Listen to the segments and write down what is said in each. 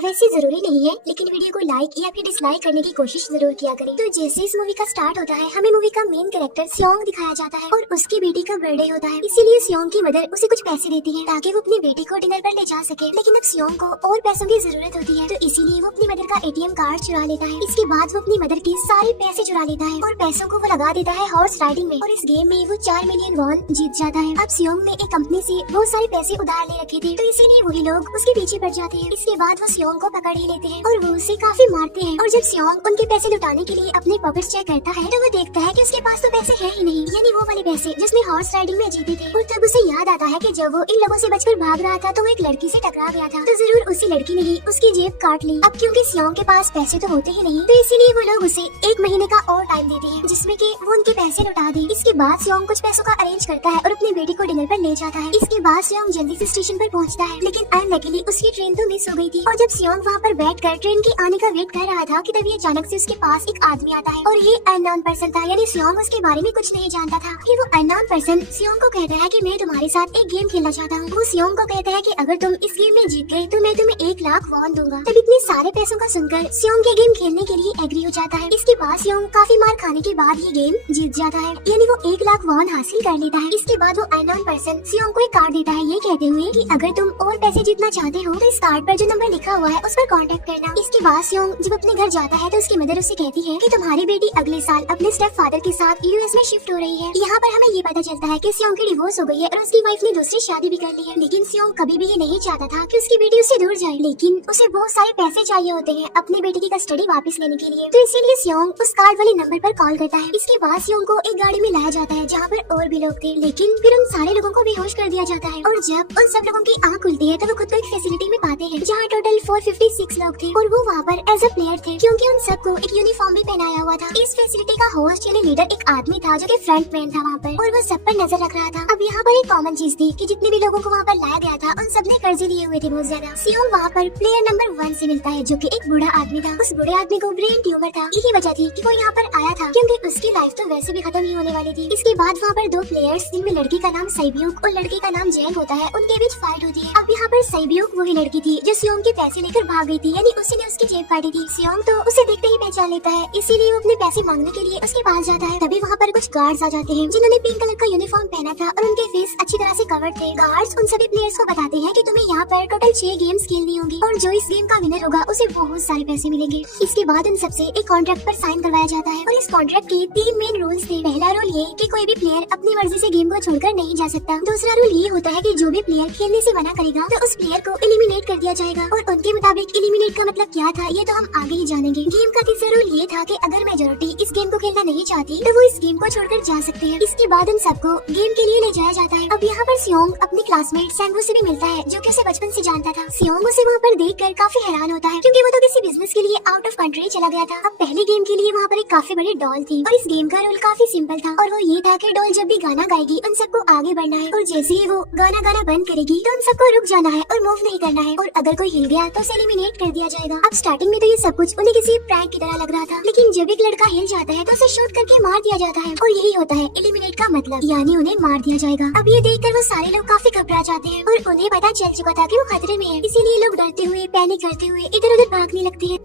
वैसे जरूरी नहीं है, लेकिन वीडियो को लाइक या फिर डिसलाइक करने की कोशिश जरूर किया करें। तो जैसे इस मूवी का स्टार्ट होता है, हमें मूवी का मेन कैरेक्टर सियोंग दिखाया जाता है और उसकी बेटी का बर्थडे होता है। इसीलिए सियोंग की मदर उसे कुछ पैसे देती है ताकि वो अपनी बेटी को डिनर पर ले जा सके। लेकिन अब सियोंग को और पैसों की जरूरत होती है, तो इसीलिए वो अपनी मदर का ATM कार्ड चुरा लेता है। इसके बाद वो अपनी मदर के सारे पैसे चुरा लेता है और पैसों को वो लगा देता है हॉर्स राइडिंग में, और इस गेम में वो 4 मिलियन वॉन जीत जाता है। अब सियोंग ने एक कंपनी से बहुत सारे पैसे उधार ले रखे थे, तो इसीलिए वही लोग उसके पीछे पड़ जाते हैं। इसके बाद वो सियोंग को पकड़ ही लेते हैं और वो उसे काफी मारते हैं। और जब सियोंग उनके पैसे लुटाने के लिए अपने पॉकेट्स चेक करता है, तो वो देखता है कि उसके पास तो पैसे है ही नहीं, यानी वो वाले पैसे जिसने हॉर्स राइडिंग में जीते थे। और तब उसे याद आता है कि जब वो इन लोगों से बचकर भाग रहा था तो वो एक लड़की से टकरा गया था, तो जरूर उसी लड़की ने ही उसकी जेब काट ली। अब क्योंकि सियोंग के पास पैसे तो होते ही नहीं, तो इसीलिए वो लोग उसे 1 महीने का और टाइम देते हैं जिसमें कि वो उनके पैसे लौटा दे। इसके बाद सियोंग कुछ पैसों का अरेंज करता है और अपनी बेटी को डिनर पर ले जाता है। इसके बाद सियोंग जल्दी से स्टेशन पर पहुंचता है, लेकिन अनलकीली उसकी ट्रेन तो मिस हो गई थी। और जब सियोंग वहाँ पर बैठकर ट्रेन के आने का वेट कर रहा था कि तभी अचानक से उसके पास एक आदमी आता है, और ये अननोन पर्सन था, यानी सियोंग उसके बारे में कुछ नहीं जानता था। फिर वो अननोन पर्सन सियोंग को कहता है कि मैं तुम्हारे साथ एक गेम खेलना चाहता हूँ। वो सियोंग को कहता है कि अगर तुम इस गेम में जीत गए तो मैं तुम्हें 1 लाख वॉन दूंगा। तब इतने सारे पैसों का सुनकर सियोंग के गेम खेलने के लिए एग्री हो जाता है। इसके बाद सियोंग काफी मार खाने के बाद ये गेम जीत जाता है, यानी वो 1 लाख वॉन हासिल कर लेता है। इसके बाद वो अननोन पर्सन सियोंग को एक कार्ड देता है, ये कहते हुए कि अगर तुम और पैसे जीतना चाहते हो तो इस कार्ड पर जो नंबर लिखा हुआ है उस पर कांटेक्ट करना। इसके बाद सियोंग जब अपने घर जाता है तो उसकी मदर उसे कहती है कि तुम्हारी बेटी अगले साल अपने स्टेप फादर के साथ US में शिफ्ट हो रही है। यहाँ पर हमें ये पता चलता है कि सियोंग की डिवोर्स हो गई है और उसकी वाइफ ने दूसरी शादी भी कर ली है। लेकिन सियोंग कभी भी ये नहीं चाहता था कि उसकी बेटी उससे दूर जाए, लेकिन उसे बहुत सारे पैसे चाहिए होते हैं अपनी बेटी की कस्टडी वापस लेने के लिए, तो इसीलिए सियोंग उस कार्ड वाले नंबर पर कॉल करता है। इसके बाद सियोंग को एक गाड़ी में लाया जाता है जहाँ पर और भी लोग थे, लेकिन फिर उन सारे लोगों को बेहोश कर दिया जाता है। और जब उन सब लोगों की आँख खुलती है तो वो खुद को एक फैसिलिटी में पाते हैं जहाँ टोटल 456 लोग थे, और वो वहाँ पर एज अ प्लेयर थे क्योंकि उन सबको एक यूनिफॉर्म भी पहनाया हुआ था। इस फैसिलिटी का होस्ट यानी लीडर एक आदमी था जो कि फ्रंट मैन था वहाँ पर, और वो सब पर नजर रख रहा था। अब यहाँ पर एक कॉमन चीज थी कि जितने भी लोगों को वहाँ पर लाया गया था उन सबने कर्जे लिए हुए थे बहुत ज्यादा। सियोंग वहाँ पर प्लेयर नंबर 1 से मिलता है जो कि एक बूढ़ा आदमी था। उस बूढ़े आदमी को ब्रेन ट्यूमर था, यही वजह थी कि वो यहाँ पर आया था क्योंकि उसकी लाइफ तो वैसे भी खत्म ही होने वाली थी। इसके बाद वहाँ पर 2 प्लेयर्स जिनमें लड़की का नाम सैब्यूक और लड़के का नाम जेंग होता है, उनके बीच फाइट होती है। अब यहाँ पर सैब्यूक वही लड़की थी जो सियोंग के पैसे लेकर भाग गई थी, यानी उसी ने उसकी जेब काटी थी। सियोंग तो उसे देखते ही पहचान लेता है, इसीलिए वो अपने पैसे मांगने के लिए उसके पास जाता है। तभी वहाँ पर कुछ गार्ड्स आ जाते हैं जिन्होंने पिंक कलर का यूनिफॉर्म पहना था और उनके फेस अच्छी तरह से कवर्ड थे। गार्ड्स उन सभी प्लेयर्स को बताते हैं कि तुम्हें यहाँ पर टोटल 6 गेम्स खेलनी होंगी और जो इस गेम का विनर होगा उसे बहुत सारे पैसे मिलेंगे। इसके बाद उन सबसे एक कॉन्ट्रैक्ट पर साइन करवाया जाता है और इस कॉन्ट्रैक्ट के 3 मेन रूल्स थे। पहला रूल ये कि कोई भी प्लेयर अपनी मर्जी से गेम को छोड़कर नहीं जा सकता। दूसरा रूल ये होता है कि जो भी प्लेयर खेलने से मना करेगा तो उस प्लेयर को एलिमिनेट कर दिया जाएगा, और उनके मुताबिक एलिमिनेट का मतलब क्या था ये तो हम आगे ही जानेंगे। गेम का तीसरा रूल ये था कि अगर मेजॉरिटी इस गेम को खेलना नहीं चाहती तो वो इस गेम को छोड़कर जा सकते हैं। इसके बाद उन सबको गेम के लिए ले जाया जाता है। अब यहाँ पर सियोंग अपनी क्लासमेट सैंगू से भी मिलता है जो कि उसे बचपन से जानता था। सियोंग उसे वहाँ पर देखकर काफी हैरान होता है क्योंकि वो तो किसी बिजनेस के लिए आउट ऑफ कंट्री चला गया था। अब पहले गेम के लिए वहाँ पर एक काफी बड़ी डॉल थी और इस गेम का रूल काफी सिंपल था, और वो ये था कि डॉल जब भी गाना गाएगी उन सबको आगे बढ़ना है, और जैसे ही वो गाना गाना बंद करेगी तो उन सबको रुक जाना है और मूव नहीं करना है, और अगर कोई हिल गया तो उसे एलिमिनेट कर दिया जाएगा। अब स्टार्टिंग में तो ये सब कुछ उन्हें किसी प्रैंक की तरह लग रहा था, लेकिन जब एक लड़का हिल जाता है तो उसे शूट करके मार दिया जाता है, और यही होता है एलिमिनेट का मतलब, यानी उन्हें मार दिया जाएगा। अब ये देखकर वो सारे लोग काफी घबरा जाते हैं और उन्हें पता चल चुका था कि वो खतरे में है, इसीलिए लोग डरते हुए पैनिक करते हुए इधर उधर भागने लगते हैं।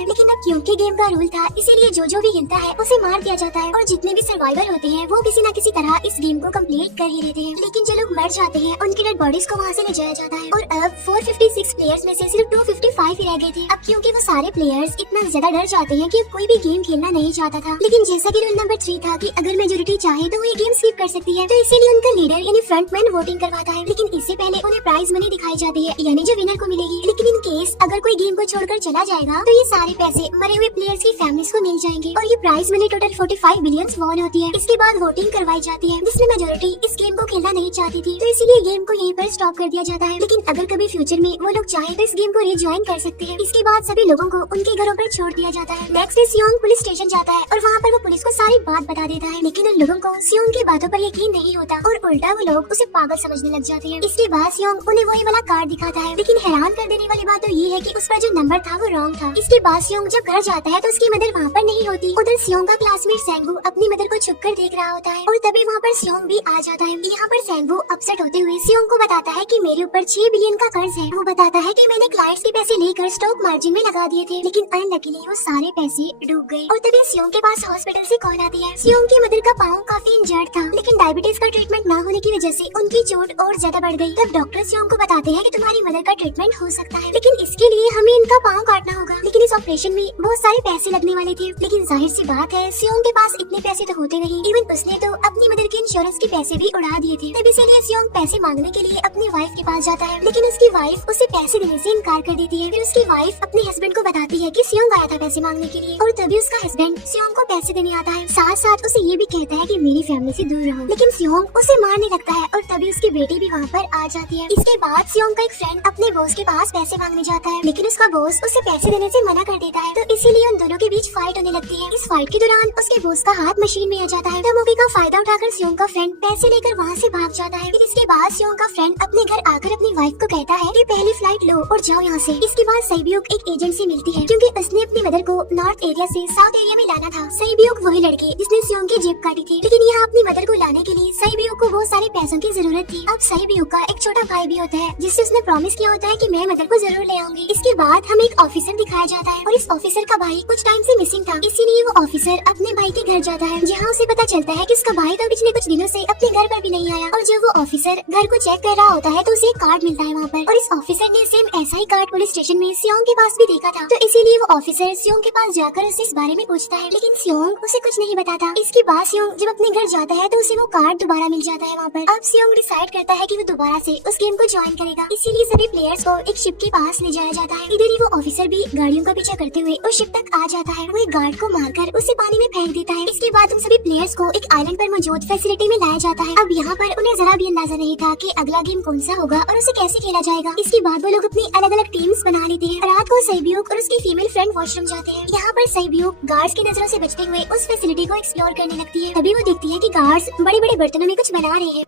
लेकिन अब क्योंकि गेम का रूल था इसीलिए जो भी हिलता है उसे मार दिया जाता है, और जितने भी सर्वाइवर होते हैं वो किसी न किसी तरह इस गेम को कंप्लीट कर ही लेते हैं। लेकिन जो लोग मर जाते हैं उनकी डेड बॉडीज को वहाँ से ले जाया जाता है, और अब 456 प्लेयर्स में से सिर्फ 255 ही रह गए थे। अब क्योंकि वो सारे प्लेयर्स इतना ज्यादा डर जाते हैं कि कोई भी गेम खेलना नहीं चाहता था। लेकिन जैसा कि रूल नंबर 3 था कि अगर मेजोरिटी चाहे तो वो ये गेम स्किप कर सकती है, तो इसीलिए उनका लीडर यानी फ्रंटमैन वोटिंग करवाता है। लेकिन इससे पहले उन्हें प्राइज मनी दिखाई जाती है, यानी जो विनर को मिलेगी। लेकिन इन केस अगर कोई गेम को छोड़कर चला जाएगा तो ये सारे पैसे मरे हुए प्लेयर्स की फैमिलीज को मिल जाएंगे, और ये prize money total 45 billion won होती है। इसके बाद वोटिंग करवाई जाती है जिसमें मेजोरिटी इस गेम को खेलना नहीं चाहती थी, तो इसीलिए गेम को यहीं पर स्टॉप कर दिया जाता है। लेकिन अगर कभी फ्यूचर में वो लोग चाहे तो इस गेम को रिज्वाइन कर सकते हैं। इसके बाद सभी लोगों को उनके घरों पर छोड़ दिया जाता है। नेक्स्ट डे सियोंग पुलिस स्टेशन जाता है और वहाँ पर वो पुलिस को सारी बात बता देता है, लेकिन उन लोगों को सियोंग की बातों पर यकीन नहीं होता और उल्टा वो लोग उसे पागल समझने लग जाते हैं। इसके बाद सियोंग उन्हें वही वाला कार्ड दिखाता है, लेकिन हैरान कर देने वाली बात तो ये है कि उस पर जो नंबर था वो रॉन्ग था। इसके बाद बाद सियोंग जब घर जाता है तो उसकी मदर वहाँ पर नहीं होती। उधर सियोंग का क्लासमेट सेंगू अपनी मदर को छुप कर देख रहा होता है और तभी वहाँ पर सियोंग भी आ जाता है। यहाँ पर सेंगू अपसेट होते हुए सियोंग को बताता है कि मेरे ऊपर 6 बिलियन का कर्ज है। वो बताता है कि मैंने क्लाइंट्स के पैसे लेकर स्टॉक मार्जिन में लगा दिए थे, लेकिन अनलकीली वो सारे पैसे डूब गए। और तभी सियोंग के पास हॉस्पिटल से कॉल आती है। सियोंग की मदर का पाँव काफी इंजर्ड था, लेकिन डायबिटीज का ट्रीटमेंट न होने की वजह से उनकी चोट और ज्यादा बढ़ गई। तब डॉक्टर सियोंग को बताते हैं कि तुम्हारी मदर का ट्रीटमेंट हो सकता है, लेकिन इसके लिए हमें इनका पाँव काटना होगा। लेकिन इस ऑपरेशन में बहुत सारे पैसे लगने वाले थे, लेकिन जाहिर सी बात है सियोंग के पास इतने पैसे तो होते नहीं। इवन उसने तो अपनी मदर के इंश्योरेंस के पैसे भी उड़ा दिए थे। तब इसीलिए सियोंग पैसे मांगने के लिए अपनी वाइफ के पास जाता है, लेकिन उसकी वाइफ उसे पैसे देने से इनकार कर देती है। फिर उसकी वाइफ अपने हस्बैंड को बताती है कि सियोंग आया था पैसे मांगने के लिए, और तभी उसका हस्बैंड सियोंग को पैसे देने आता है। साथ साथ उसे ये भी कहता है कि मेरी फैमिली से दूर रहो, लेकिन सियोंग उसे मारने लगता है और तभी उसकी बेटी भी वहाँ पर आ जाती है। इसके बाद सियोंग का एक फ्रेंड अपने बॉस के पास पैसे मांगने जाता है, लेकिन उसका बॉस उसे पैसे देने से मना कर देता है। तो इसीलिए उन दोनों के बीच फाइट होने लगती है। इस फाइट के दौरान उसके बॉस का हाथ मशीन में आ जाता है। तब मौके का फायदा उठाकर सियोंग का फ्रेंड पैसे लेकर वहाँ से भाग जाता है। फिर इसके बाद सियोंग का फ्रेंड अपने घर आकर अपनी वाइफ को कहता है कि पहली फ्लाइट लो और जाओ यहाँ से। इसके बाद सईब्यूक एक एजेंट से मिलती है, क्योंकि उसने अपनी मदर को नॉर्थ एरिया से साउथ एरिया में लाना था। सईब्यूक वही लड़की जिसने सियोंग की जेब काटी थी, लेकिन यहाँ अपनी मदर को लाने के लिए सईब्यूक को बहुत सारे पैसों की जरूरत थी। अब सईब्यूक का एक छोटा भाई भी होता है, जिससे उसने प्रॉमिस किया होता है कि मैं मदर को जरूर ले आऊंगी। इसके बाद हमें एक ऑफिसर दिखाया जाता है, और इस ऑफिसर का भाई कुछ टाइम से मिसिंग था, इसीलिए वो ऑफिसर अपने भाई के घर जाता है, जहाँ उसे पता चलता है कि उसका भाई तो पिछले कुछ दिनों से अपने घर पर भी नहीं आया। और जब वो ऑफिसर घर को चेक कर रहा होता है तो उसे एक कार्ड मिलता है वहाँ पर, और इस ऑफिसर ने सेम ऐसा ही कार्ड पुलिस स्टेशन में सियोंग के पास भी देखा था। तो इसीलिए वो ऑफिसर सियोंग के पास जाकर उससे इस बारे में पूछता है, लेकिन सियोंग उसे कुछ नहीं बताता। इसके बाद सियोंग जब अपने घर जाता है तो उसे वो कार्ड दोबारा मिल जाता है वहाँ पर। अब सियोंग डिसाइड करता है कि वो दोबारा से उस गेम को ज्वाइन करेगा, इसीलिए सभी प्लेयर्स को एक शिप के पास ले जाया जाता है। इधर ही वो ऑफिसर भी गाड़ियों का पीछा करते हुए उस शिप तक आ जाता है। वो एक गार्ड को मारकर उसे पानी में फेंक देता है। इसके बाद उन सभी प्लेयर्स को एक आइलैंड पर मौजूद फैसिलिटी में लाया जाता है। अब यहाँ पर उन्हें जरा भी अंदाजा नहीं था कि अगला गेम कौन सा होगा और उसे कैसे खेला जाएगा। इसके बाद वो लोग अपनी अलग अलग टीम्स बना लेते हैं। रात को सईब्यूक और उसकी फीमेल फ्रेंड वॉशरूम जाते हैं। यहाँ पर सईब्यूक गार्ड्स की नजरों से बचते हुए उस फैसिलिटी को एक्सप्लोर करने लगती है। तभी वो देखती है कि गार्ड्स बड़े बड़े बर्तनों में कुछ बना रहे हैं,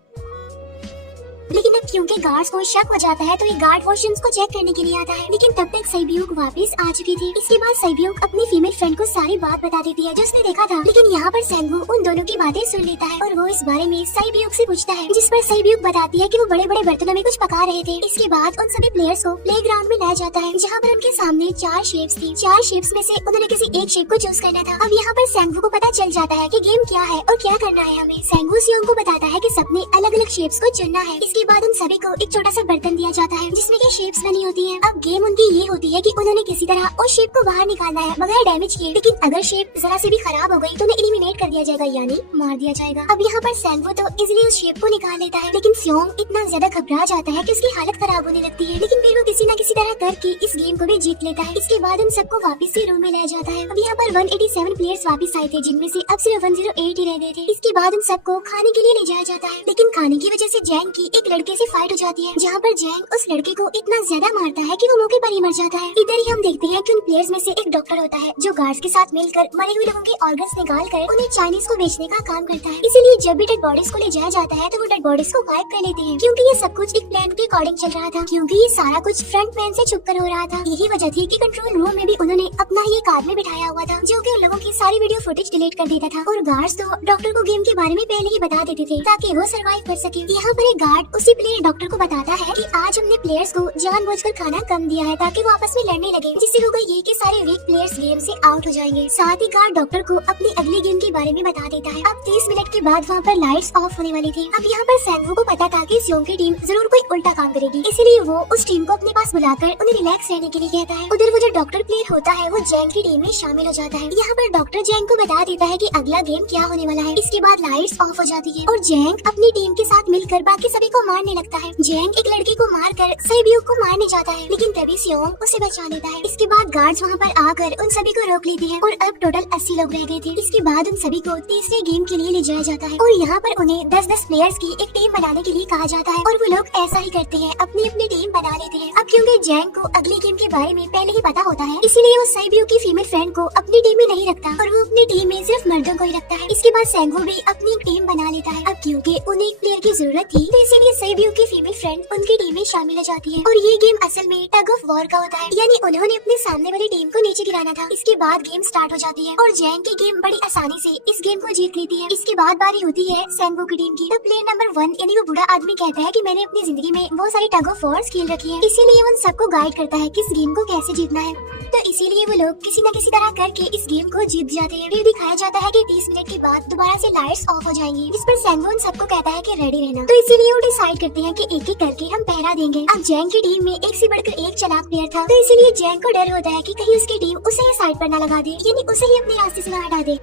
लेकिन अब क्योंकि गार्ड्स को शक हो जाता है तो ये गार्ड वॉशरूम्स को चेक करने के लिए आता है। लेकिन तब तक सईब्यूक वापस आ चुकी थी। इसके बाद सईब्यूक अपनी फीमेल फ्रेंड को सारी बात बता देती है जो उसने देखा था, लेकिन यहाँ पर सेंगू उन दोनों की बातें सुन लेता है और वो इस बारे में सईब्यूक से पूछता है, जिस पर सईब्यूक बताती है कि वो बड़े बड़े बर्तनों में कुछ पका रहे थे। इसके बाद उन सभी प्लेयर्स को प्ले ग्राउंड में लाया जाता है, जहाँ पर उनके सामने 4 शेप्स थी। 4 शेप्स में से उन्होंने किसी एक शेप को चूज करना था। अब यहाँ पर सेंगू को पता चल जाता है कि गेम क्या है और क्या करना है हमें। सेंगू सियोंग को बताता है कि सबने अलग अलग शेप्स को चुनना है। इसके बाद उन सभी को एक छोटा सा बर्तन दिया जाता है जिसमें की शेप्स बनी होती है। अब गेम उनकी ये होती है कि उन्होंने किसी तरह उस शेप को बाहर निकालना है बगैर डैमेज किए, लेकिन अगर शेप जरा से भी खराब हो गई तो उन्हें एलिमिनेट कर दिया जाएगा, यानी मार दिया जाएगा। अब यहाँ पर सेंगू तो इजीली उस शेप को निकाल लेता है, लेकिन सियोंग इतना ज्यादा घबरा जाता है कि उसकी हालत खराब होने लगती है, लेकिन फिर वो किसी न किसी तरह करके इस गेम को भी जीत लेता है। इसके बाद उन सबको वापस से रूम में लाया जाता है। अब यहाँ पर 187 प्लेयर्स वापस आए थे, जिनमें से अब सिर्फ 108 ही रह गए थे। इसके बाद उन सबको खाने के लिए ले जाया जाता है, लेकिन खाने की वजह से जैंग की एक लड़के से फाइट हो जाती है, जहाँ पर जैंग उस लड़के को इतना ज्यादा मारता है कि वो मौके पर ही मर जाता है। इधर ही हम देखते हैं कि उन प्लेयर्स में से एक डॉक्टर होता है जो गार्ड्स के साथ मिलकर मरे हुए लोगों के ऑर्गन्स निकाल कर उन्हें चाइनीज को बेचने का काम करता है। इसीलिए जब भी डेड बॉडीज को ले जाया जाता है तो वो डेड बॉडीज को गायब कर लेते हैं, क्योंकि ये सब कुछ एक प्लान के अकॉर्डिंग चल रहा था, क्योंकि ये सारा कुछ फ्रंट मैन से छुपकर हो रहा था। यही वजह थी कि कंट्रोल रूम में भी उन्होंने अपना ही एक आदमी बिठाया हुआ था जो कि उन लोगों की सारी वीडियो फुटेज डिलीट कर देता था, और गार्ड्स तो डॉक्टर को गेम के बारे में पहले ही बता देते थे ताकि वो सर्वाइव कर सके। यहाँ पर एक गार्ड उसी प्लेयर डॉक्टर को बताता है कि आज हमने प्लेयर्स को जानबूझकर खाना कम दिया है ताकि वो आपस में लड़ने लगे, जिससे होगा ये कि सारे वीक प्लेयर्स गेम से आउट हो जाएंगे। साथ ही गार्ड डॉक्टर को अपनी अगली गेम के बारे में बता देता है। अब 30 मिनट के बाद वहाँ पर लाइट्स ऑफ होने वाली थी। अब यहाँ पर सेंगू को पता था कि सियोंग की टीम जरूर कोई उल्टा काम करेगी, इसीलिए वो उस टीम को अपने पास बुलाकर उन्हें रिलैक्स रहने के लिए कहता है। उधर वो जो डॉक्टर प्लेयर होता है वो जैंग की टीम में शामिल हो जाता है। यहाँ पर डॉक्टर जैंग को बता देता है कि अगला गेम क्या होने वाला है। इसके बाद लाइट्स ऑफ हो जाती है और जैंग अपनी टीम के साथ मिलकर बाकी सभी को मारने लगता है। जैंग एक लड़की को मारकर सईब्यूक को मारने जाता है, लेकिन तभी सियोंग उसे बचा लेता है। इसके बाद गार्ड्स वहाँ पर आकर उन सभी को रोक लेते हैं और अब टोटल 80 लोग रह गए थे। इसके बाद उन सभी को तीसरे गेम के लिए ले जाया जाता है और यहाँ पर उन्हें 10-10 प्लेयर्स की एक टीम बनाने के लिए कहा जाता है, और वो लोग ऐसा ही करते हैं, अपनी अपनी टीम बना लेते हैं। अब क्योंकि जैंग को अगली गेम के बारे में पहले ही पता होता है, इसीलिए वो सईब्यूक की फीमेल फ्रेंड को अपनी टीम में नहीं रखता और वो अपनी टीम में सिर्फ मर्दों को ही रखता है। इसके बाद सेंगू भी अपनी एक टीम बना लेता है। अब क्योंकि उन्हें एक प्लेयर की जरूरत थी तो इसीलिए सईब्यूक की फीमेल फ्रेंड उनकी टीम में शामिल हो जाती है और ये गेम असल में टग ऑफ वॉर का होता है, यानी उन्होंने अपने सामने वाली टीम को नीचे गिराना था। इसके बाद गेम स्टार्ट हो जाती है और जैंग की टीम बड़ी आसानी से इस गेम को जीत लेती है। इसके बाद बारी होती है सैंगो की टीम की। तो प्लेयर नंबर 1 यानी वो बूढ़ा आदमी कहता है कि मैंने अपनी जिंदगी में बहुत सारी टग ऑफ वॉर्स खेल रखी है, इसीलिए वो उन सबको गाइड करता है कि इस गेम को कैसे जीतना है। तो इसीलिए वो लोग किसी न किसी तरह करके इस गेम को जीत जाते हैं। फिर दिखाया जाता है कि 30 मिनट के बाद दोबारा से लाइट्स ऑफ हो जाएंगी, जिस पर सैंगो उन सबको कहता है कि रेडी रहना। तो इसीलिए वो डिसाइड करते हैं कि एक एक करके हम पहरा देंगे। अब जैंग की टीम में एक से बढ़कर एक चालाक प्लेयर था, तो इसीलिए जैंग को डर होता है कि कहीं उसकी टीम उसे साइड पर न लगा दे, यानी उसे ही अपने रास्ते से न हटा दे।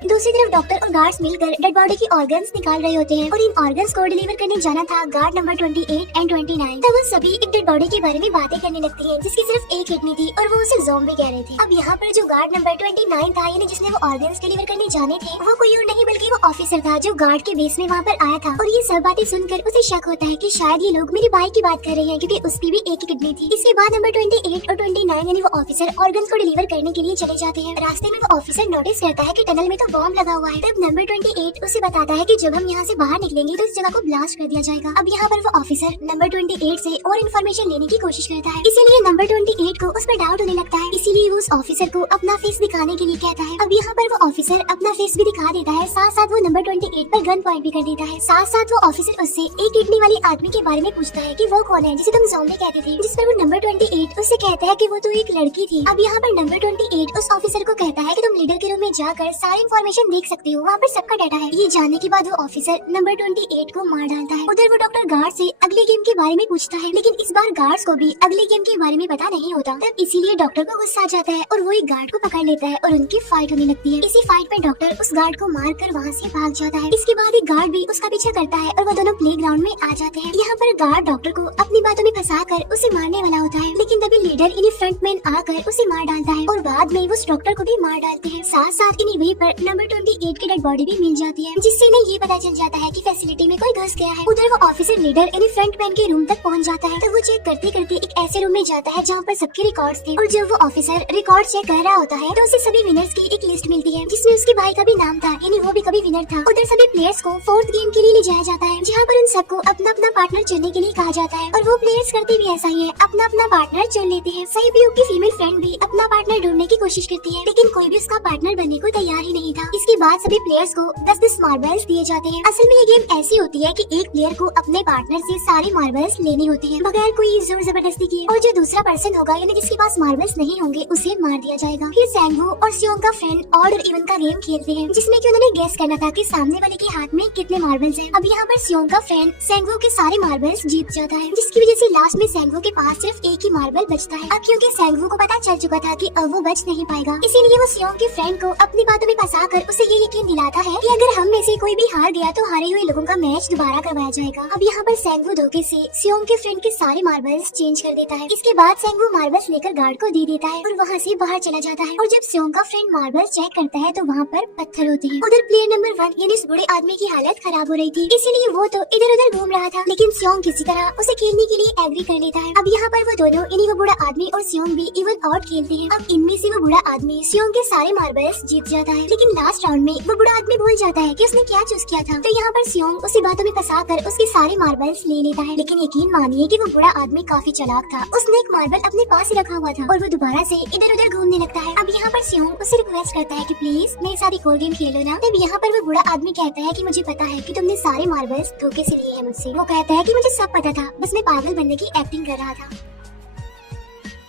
दूसरी तरफ डॉक्टर और गार्ड्स मिलकर डेड बॉडी की ऑर्गन्स निकाल रहे होते हैं और इन ऑर्गन्स को डिलीवर करने जाना था गार्ड नंबर 28 एंड 29। तब वो सभी एक डेड बॉडी के बारे में बातें करने लगती हैं, जिसकी सिर्फ एक किडनी थी और वो उसे ज़ॉम्बी कह रहे थे। अब यहाँ पर जो गार्ड नंबर 29 था, यानी जिसने वो ऑर्गन्स डिलीवर करने जाने थे, वो कोई और नहीं बल्कि वो ऑफिसर था जो गार्ड के बेस में वहाँ पर आया था। और ये सब बातें सुनकर उसे शक होता है कि शायद ये लोग मेरे भाई की बात कर रहे हैं, क्योंकि उसकी भी एक ही किडनी थी। इसके बाद नंबर 28 और 29 यानी वो ऑफिसर ऑर्गन्स को डिलीवर करने के लिए चले जाते हैं। रास्ते में वो ऑफिसर नोटिस करता है कि टनल में तो बॉम्ब लगा हुआ है। तब नंबर 28 उसे बताता है कि जब हम यहाँ से बाहर निकलेंगे तो इस जगह को ब्लास्ट कर दिया जाएगा। अब यहाँ पर वो ऑफिसर नंबर 28 से और इन्फॉर्मेशन लेने की कोशिश करता है, इसीलिए नंबर 28 को उस पर डाउट होने लगता है, इसीलिए वो उस ऑफिसर को अपना फेस दिखाने के लिए कहता है। अब यहाँ पर वो ऑफिसर अपना फेस भी दिखा देता है, साथ साथ वो नंबर 28 पर गन पॉइंट भी कर देता है। साथ साथ वो ऑफिसर उससे एक किडनी वाली आदमी के बारे में पूछता है कि वो कौन है जिसे तुम ज़ॉम्बी कहते थे, जिस पर वो नंबर 28 उससे कहता है कि वो तो एक लड़की थी। अब यहाँ पर नंबर 28 उस ऑफिसर को कहता है कि तुम लीडर के रूम में जाकर सारी इन्फॉर्मेशन देख सकते हो, वहाँ पर सबका डाटा है। ये जानने के बाद वो ऑफिसर नंबर 28 को मार डालता है। उधर वो डॉक्टर गार्ड से अगले गेम के बारे में पूछता है, लेकिन इस बार गार्ड्स को भी अगले गेम के बारे में पता नहीं होता। तब इसीलिए डॉक्टर को गुस्सा आ जाता है और वो एक गार्ड को पकड़ लेता है और उनकी फाइट होने लगती है। इसी फाइट में डॉक्टर उस गार्ड को मार कर वहाँ से भाग जाता है। इसके बाद एक गार्ड भी उसका पीछा करता है और वो दोनों प्लेग्राउंड में आ जाते हैं। यहाँ पर गार्ड डॉक्टर को अपनी बातों में फंसा कर उसे मारने वाला होता है, लेकिन तभी लीडर इन्हीं फ्रंटमैन आकर उसे मार डालता है और बाद में उस डॉक्टर को भी मार डालते हैं। साथ साथ इन्हीं वहीं पर नंबर 28 की डेड बॉडी भी मिल जाती है, जिससे इन्हें ये पता चल जाता है कि फैसिलिटी में कोई घुस गया है। उधर वो ऑफिसर लीडर इन्हीं फ्रंटमैन के रूम तक पहुंच जाता है। तो वो चेक करते करते एक ऐसे रूम में जाता है जहाँ पर सबके रिकॉर्ड्स थे, और जब वो ऑफिसर रिकॉर्ड चेक कर रहा होता है तो उसे सभी विनर्स की एक लिस्ट मिलती है, जिसमें उसके भाई का भी नाम था, यानी वो भी कभी विनर था। उधर सभी प्लेयर्स को 4th गेम के लिए ले जाया जाता है, जहाँ पर उन सबको अपना अपना पार्टनर चुनने के लिए कहा जाता है और वो प्लेयर्स करते भी ऐसा ही है, अपना अपना पार्टनर चुन लेते हैं। सईब्यूक की फीमेल फ्रेंड भी अपना पार्टनर ढूंढने की कोशिश करती है, लेकिन कोई भी उसका पार्टनर बनने को तैयार ही नहीं था। इसके बाद सभी प्लेयर्स को 10-10 मार्बल्स दिए जाते हैं। असल में ये गेम ऐसी होती है कि एक प्लेयर को अपने पार्टनर से सारी मार्बल्स लेनी होती है बगैर कोई जोर जबरदस्ती के, और जो दूसरा पर्सन होगा यानी जिसके पास मार्बल्स नहीं होंगे उसे मार दिया जाएगा। फिर सैंगो और सियोंग का फ्रेंड ऑड और इवन का गेम खेलते हैं, जिसमें कि उन्होंने गेस करना था कि सामने वाले के हाथ में कितने मार्बल्स हैं। अब यहाँ पर सियोंग का फ्रेंड सैंगो के सारे मार्बल्स जीत जाता है, जिसकी वजह से लास्ट में सैंगो के पास सिर्फ एक ही मार्बल बचता है। अब क्योंकि सैंगो को पता चल चुका था कि अब वो बच नहीं पाएगा, इसीलिए वो सियोंग के फ्रेंड को अपनी बातों में फंसा कर उसे ये यकीन दिलाता है कि अगर हम में से कोई भी हार गया तो हारे हुए लोगों का मैच दोबारा करवाया जाएगा। अब यहाँ पर सैंगो धोखे से सियोंग के फ्रेंड के सारे मार्बल्स चेंज कर देता है। इसके बाद सैंगो मार्बल्स लेकर गार्ड को दे देता है और वहाँ से बाहर चला जाता है, और जब सियोंग का फ्रेंड मार्बल्स चेक करता है तो वहाँ पर पत्थर होते हैं। उधर प्लेयर नंबर 1 यानी इस बूढ़े आदमी की हालत खराब हो रही थी, इसीलिए वो तो इधर उधर घूम रहा था, लेकिन सियोंग किसी तरह उसे खेलने के लिए एग्री कर लेता है। अब यहाँ पर वो दोनों यानी वो बूढ़ा आदमी और सियोंग भी इवन आउट खेलते हैं। अब इनमें से वो बूढ़ा आदमी सियोंग के सारे मार्बल्स जीत जाता है, लेकिन लास्ट राउंड में वो बूढ़ा आदमी भूल जाता है कि उसने क्या चूज किया था। तो यहाँ पर सियोंग उसी बातों में फंसा कर उसके सारे मार्बल्स ले लेता है, लेकिन यकीन मानिए कि वो बूढ़ा आदमी काफी चालाक था। उसने एक मार्बल अपने पास ही रखा हुआ था और वो दोबारा से इधर उधर घूमने लगता है। अब यहाँ पर सियोंग उससे रिक्वेस्ट करता है कि प्लीज मेरे साथ एक और गेम खेलो ना। तब यहाँ पर वो बूढ़ा आदमी कहता है कि मुझे पता है कि तुमने सारे मार्बल्स धोखे से लिए हैं मुझसे। वो कहता है कि मुझे सब पता था, बस मैं पागल बनने की एक्टिंग कर रहा था।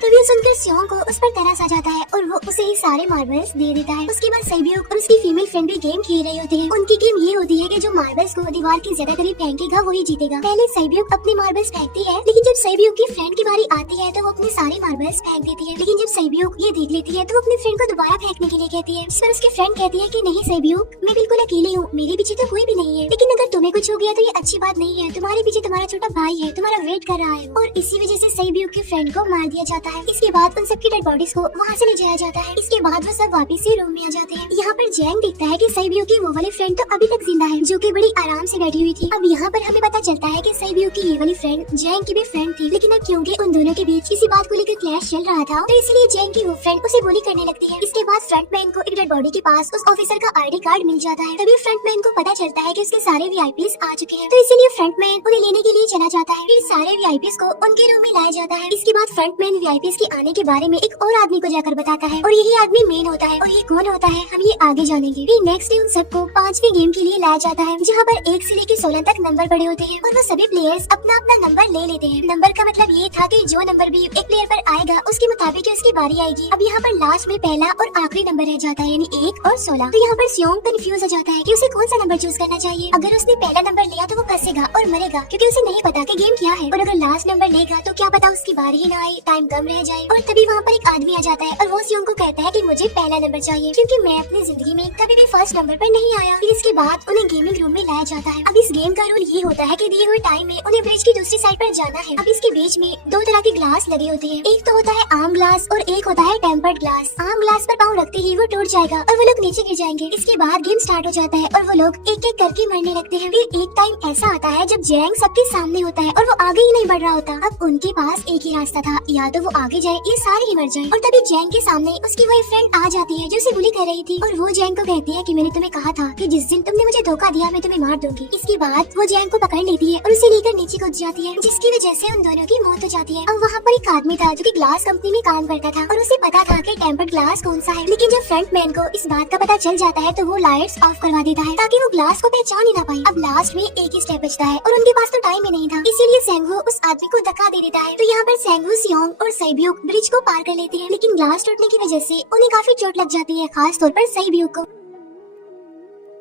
तभी ये सुनकर सियोंग को उस पर तरस आ जाता है और वो उसे ये सारे मार्बल्स दे देता है। उसके बाद सईब्यूक और उसकी फीमेल फ्रेंड भी गेम खेल रहे होते हैं। उनकी गेम ये होती है कि जो मार्बल्स को दीवार के ज्यादा करीब फेंकेगा वही जीतेगा। पहले सईब्यूक अपने मार्बल्स फेंकती है, लेकिन जब सईब्यूक की फ्रेंड की बारी आती है तो वो अपने सारे मार्बल्स फेंक देती है। लेकिन जब सईब्यूक ये देख लेती है तो वो अपने फ्रेंड को दोबारा फेंकने के लिए कहती है, जिस पर उसकी फ्रेंड कहती है कि नहीं सईब्यूक, मैं बिल्कुल अकेली हूँ, मेरे पीछे तो कोई भी नहीं है, लेकिन अगर तुम्हें कुछ हो गया तो ये अच्छी बात नहीं है, तुम्हारे पीछे तुम्हारा छोटा भाई है, तुम्हारा वेट कर रहा है। और इसी वजह से सईब्यूक की फ्रेंड को मार दिया जाता होता है। इसके बाद उन सबकी डेड बॉडीज को वहाँ से ले जाया जाता है। इसके बाद वो सब वापस से रूम में आ जाते हैं। यहाँ पर जैंग देखता है कि साइबियो की वो वाली फ्रेंड तो अभी तक जिंदा है, जो कि बड़ी आराम से बैठी हुई थी। अब यहाँ पर हमें पता चलता है कि साइबियो की ये वाली फ्रेंड जैंग की भी फ्रेंड थी, लेकिन अब क्योंकि उन दोनों के बीच किसी बात को लेकर क्लैश चल रहा था, तो इसलिए जैंग की वो फ्रेंड उसे बुली करने लगती है। इसके बाद फ्रंटमैन को एक डेड बॉडी के पास उस ऑफिसर का आईडी कार्ड मिल जाता है। तभी फ्रंटमैन को पता चलता है कि उसके सारे वीआईपीज आ चुके हैं, तो इसीलिए फ्रंटमैन उन्हें लेने के लिए चला जाता है। फिर सारे वीआईपीज को उनके रूम में लाया जाता है। इसके बाद फ्रंटमैन वीआईपीज के आने के बारे में एक और आदमी को जाकर बताता है, और यही आदमी मेन होता है। और ये कौन होता है हम ये आगे जानेंगे। फिर नेक्स्ट डे उन सबको 5वें गेम के लिए लाया जाता है, जहाँ पर 1 से लेकर 16 तक नंबर पड़े होते हैं, और वो सभी प्लेयर्स अपना अपना नंबर ले लेते हैं। नंबर का मतलब ये था कि जो नंबर भी एक प्लेयर पर आएगा उसके मुताबिक ही उसकी बारी आएगी। अब यहाँ पर लास्ट में पहला और आखिरी नंबर रह जाता है, यानी 1 और 16। तो यहाँ पर सियोंग कंफ्यूज हो जाता है कि उसे कौन सा नंबर चूज करना चाहिए। अगर उसने पहला नंबर लिया तो वो फंसेगा और मरेगा, क्योंकि उसे नहीं पता कि गेम क्या है। और अगर लास्ट नंबर लेगा तो क्या पता उसकी बारी ही ना आए, टाइम कम रह जाए। और तभी वहाँ पर एक आदमी आ जाता है और वो सियोंग को कहता है कि मुझे पहला नंबर चाहिए, क्योंकि मैं अपनी जिंदगी में कभी भी फर्स्ट नंबर पर नहीं आया। फिर इसके बाद उन्हें गेमिंग रूम में लाया जाता है। अब इस गेम का रूल ये होता है कि दिए हुए टाइम में उन्हें ब्रिज की दूसरी साइड पर जाना है। अब इसके बीच में 2 तरह के ग्लास लगे होते हैं, एक तो होता है आम ग्लास और एक होता है टेम्पर्ड ग्लास। आम ग्लास पर पाँव रखते ही वो टूट जाएगा और वो लोग नीचे गिर जाएंगे। इसके बाद गेम स्टार्ट हो जाता है और वो लोग एक एक करके मरने लगते हैं। फिर एक टाइम ऐसा आता है जब जैंग सबके सामने होता है और वो आगे ही नहीं बढ़ रहा होता। अब उनके पास एक ही रास्ता था, या तो वो आगे जाए या सारे ही मर जाए। और तभी जैंग के सामने उसकी वही फ्रेंड आ जाती है जो उसे बुली कर रही थी, और वो जैंग को कहती है कि मैंने तुम्हें कहा था कि जिस दिन तुमने मुझे धोखा दिया मैं तुम्हें मार दूंगी। इसके बाद वो जैंग को पकड़ लेती है और उसे लेकर नीचे कूद जाती है, जिसकी वजह से उन दोनों की मौत हो जाती है। अब वहाँ पर एक आदमी था जो कि ग्लास कंपनी में काम करता था, और उसे पता था कि टेम्पर्ड ग्लास कौन सा है। लेकिन जब फ्रंटमैन को इस बात का पता चल जाता है तो वो लाइट्स ऑफ करवा देता है ताकि वो ग्लास को पहचान ही ना पाए। अब लास्ट में एक ही स्टेप बचता है और उनके पास तो टाइम ही नहीं था, इसीलिए सेंगवू उस आदमी को धक्का दे देता है। तो यहाँ पर सेंगवू, सियोंग और साइबियो ब्रिज को पार कर लेते हैं, लेकिन ग्लास टूटने की वजह से उन्हें काफी चोट लग जाती है, खास तौर पर साइबियो को।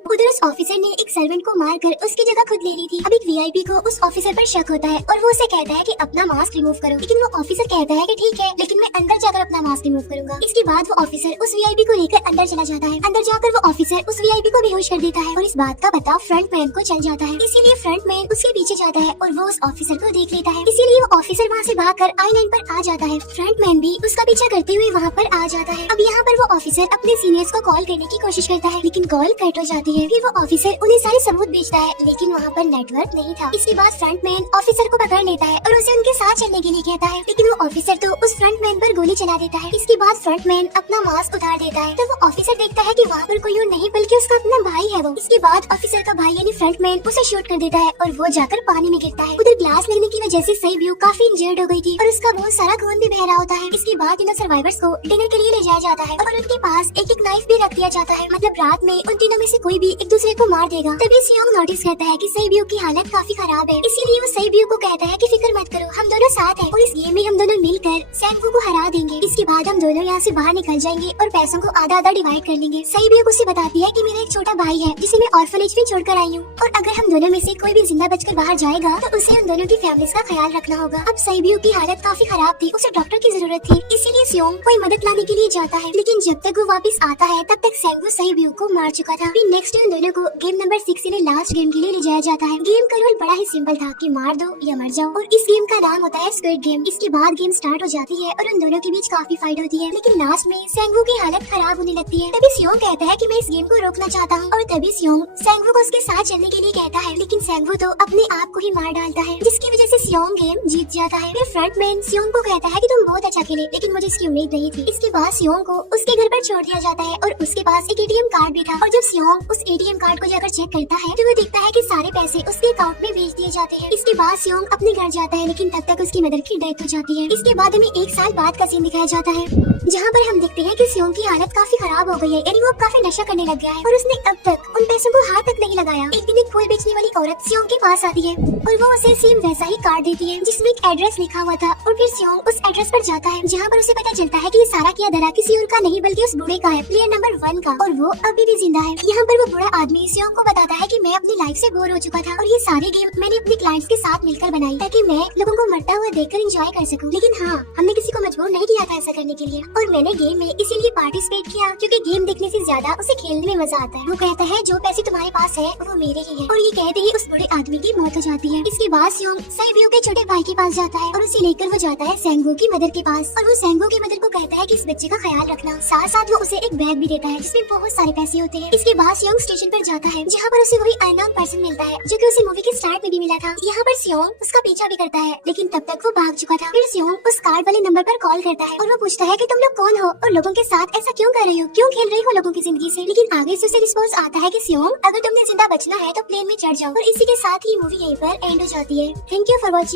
उधर उस ऑफिसर ने एक सर्वेंट को मारकर उसकी जगह खुद ले ली थी। अब एक वीआईपी को उस ऑफिसर पर शक होता है और वो उसे कहता है कि अपना मास्क रिमूव करो, लेकिन वो ऑफिसर कहता है कि ठीक है, लेकिन मैं अंदर जाकर अपना मास्क रिमूव करूंगा। इसके बाद वो ऑफिसर उस वीआईपी को लेकर अंदर चला जाता है। अंदर जाकर वो ऑफिसर उस वीआईपी को बेहोश कर देता है, और इस बात का पता फ्रंटमैन को चल जाता है। इसीलिए फ्रंटमैन उसके पीछे जाता है और वो उस ऑफिसर को देख लेता है। इसीलिए वो ऑफिसर वहाँ से भागकर आई-9 पर आ जाता है। फ्रंटमैन भी उसका पीछा करते हुए वहाँ पर आ जाता है। अब यहाँ पर वो ऑफिसर अपने सीनियर्स को कॉल करने की कोशिश करता है, लेकिन कॉल कट हो जाती है। फिर वो ऑफिसर उन्हें सारे सबूत भेजता है, लेकिन वहाँ पर नेटवर्क नहीं था। इसके बाद फ्रंटमैन ऑफिसर को पकड़ लेता है और उसे उनके साथ चलने के लिए कहता है, लेकिन वो ऑफिसर तो उस फ्रंटमैन पर गोली चला देता है। इसके बाद फ्रंटमैन अपना मास्क उतार देता है, तो वो ऑफिसर देखता है कि वहाँ पर कोई और नहीं बल्कि उसका अपना भाई है वो। इसके बाद ऑफिसर का भाई यानी फ्रंटमैन उसे शूट कर देता है और वो जाकर पानी में गिरता है। उधर ग्लास लगने की वजह से साइबियो काफी इंजर्ड हो गई थी और उसका बहुत सारा खून भी बह रहा होता है। इसके बाद इन सर्वाइवर्स को डिनर के लिए ले जाया जाता है और उनके पास एक एक नाइफ भी रख दिया जाता है, मतलब रात में उन तीनों में से कोई भी एक दूसरे को मार देगा। तभी सियोंग नोटिस करता है कि साइबियो की हालत काफी खराब है, इसीलिए वो साइबियो को कहता है कि फिक्र मत करो, हम दोनों साथ हैं और इस गेम में हम दोनों मिलकर सेंगवू को हरा देंगे। इसके बाद हम दोनों यहाँ से बाहर निकल जाएंगे और पैसों को आधा आधा डिवाइड कर लेंगे। साइबियो उसे बताती है कि मेरा एक छोटा भाई है जिसे मैं ऑर्फनेज में छोड़कर आई हूँ, और अगर हम दोनों में से कोई भी जिंदा बचकर बाहर जाएगा तो उसे उन दोनों की फैमिलीज का ख्याल रखना होगा। अब साइबियो की हालत काफी खराब थी, उसे डॉक्टर की जरूरत थी, इसीलिए सियोंग कोई मदद लाने के लिए जाता है, लेकिन जब तक वो वापस आता है तब तक सेंगवू साइबियो को मार चुका था। फिर नेक्स्ट डे उन दोनों को गेम नंबर 6 यानी लास्ट गेम के लिए ले जाया जाता है। गेम का रूल बड़ा ही सिंपल था कि मार दो या मर जाओ, और इस गेम का नाम होता है स्क्विड गेम। इसके बाद गेम स्टार्ट हो जाती है और उन दोनों के बीच काफी फाइट होती है, लेकिन लास्ट में सेंगवू की हालत खराब होने लगती है। तभी सियोंग कहता है कि मैं इस गेम को रोकना चाहता हूँ, और तभी सियोंग सेंगवू को उसके साथ चलने के लिए कहता है, लेकिन सेंगवू तो अपने आप को ही मार डालता है, जिसकी वजह से सियोंग गेम जीत जाता है। फिर फ्रंटमैन सियोंग को कहता है कि तुम बहुत अच्छा खेले, लेकिन मुझे इसकी उम्मीद नहीं थी। इसके बाद सियोंग को उसके घर पर छोड़ दिया जाता है और उसके पास एक एटीएम कार्ड भी था, और जब सियोंग उस एटीएम कार्ड को जाकर चेक करता है तो वो देखता है कि सारे पैसे उसके अकाउंट में भेज दिए जाते हैं। इसके बाद सियोंग अपने घर जाता है, लेकिन तब तक उसकी मदर की डेथ हो जाती है। इसके बाद हमें 1 साल बाद का सीन दिखाया जाता है, जहाँ पर हम देखते हैं कि सियोंग की हालत काफी खराब हो गई है, यानी वो काफी नशा करने लग गया है और उसने अब तक उन पैसों को हाथ तक नहीं लगाया। एक दिन एक फूल बेचने वाली औरत सियोंग के पास आती है और वो उसे सेम वैसा ही कार्ड देती है जिसमें एक एड्रेस लिखा हुआ था, और फिर सियोंग उस एड्रेस पर जाता है, जहाँ पर उसे पता चलता है कि ये सारा किया धरा किसी और का नहीं बल्कि उस बूढ़े का है, प्लेयर नंबर 1 का, और वो अभी भी जिंदा है। यहाँ पर वो बूढ़ा आदमी सियोंग को बताता है कि मैं अपनी लाइफ से बोर हो चुका था और ये सारी गेम मैंने अपने क्लाइंट्स के साथ मिलकर बनाई ताकि मैं लोगों को मरता हुआ देखकर एंजॉय कर सकूं। लेकिन हाँ, हमने किसी को मजबूर नहीं किया था ऐसा करने के लिए और मैंने गेम में इसीलिए पार्टिसिपेट किया क्योंकि गेम देखने से ज्यादा उसे खेलने में मजा आता है। वो कहता है जो पैसे तुम्हारे पास है वो मेरे ही है और ये कहते ही उस बूढ़े आदमी की मौत हो जाती है। इसके बाद सियोंग साइव्यू के छोटे भाई के पास जाता है और उसे लेकर वो जाता है सेंगवू की मदर के पास और वो सेंगवू की मदर को कहता है कि इस बच्चे का ख्याल रखना। साथ साथ वो उसे एक बैग भी देता है जिसमें बहुत सारे पैसे होते हैं। इसके बाद सियोंग स्टेशन पर जाता है जहाँ पर उसे वही अननोन पर्सन मिलता है जो कि उसे मूवी के स्टार्ट में भी मिला था। यहाँ पर सियोंग उसका पीछा भी करता है लेकिन तब तक वो भाग चुका था। फिर सियोंग उस कार्ड वाले नंबर पर कॉल करता है और वो पूछता है कि तुम लोग कौन हो और लोगों के साथ ऐसा क्यों कर रहे हो, क्यों खेल रही हो लोगों की जिंदगी से। लेकिन आगे से उसे रिस्पॉन्स आता है कि सियोंग अगर तुमने जिंदा बचना है तो प्लेन में चढ़ जाओ और इसी के साथ ही मूवी यहीं पर एंड हो जाती है। Thank you for watching.